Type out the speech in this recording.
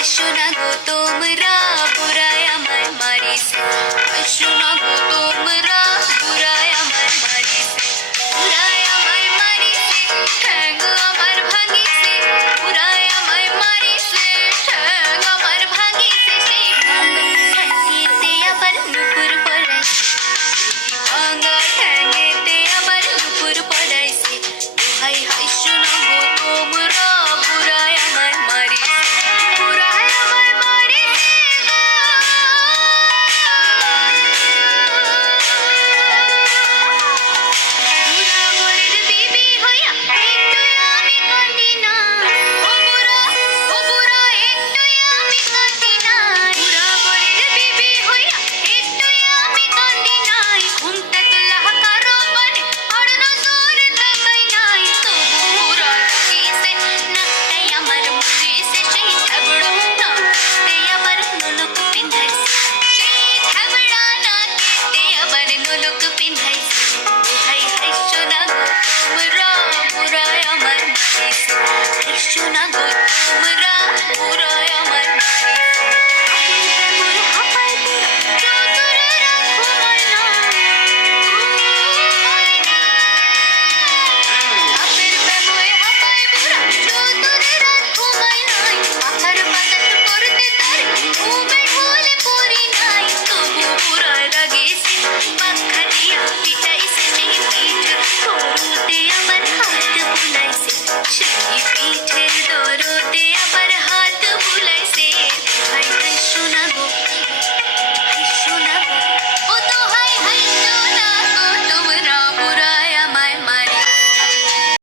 হাসো না গো তোমরা, বুড়ায় আমায় মারিছে। হাসো না গো তোমরা, বুড়ায় আমায় মারিছে। বুড়ায় আমায় মারিছে, ঠ্যাং আমার ভাঙিছে। বুড়ায় আমায় মারিছে, ঠ্যাং আমার ভাঙিছে। সেই ভাঙা ঠ্যাঙেতে আবার নুপুর পড়াইছে। সেই ভাঙা ঠ্যাঙেতে আবার নুপুর পড়াইছে। দোহাই হাসো না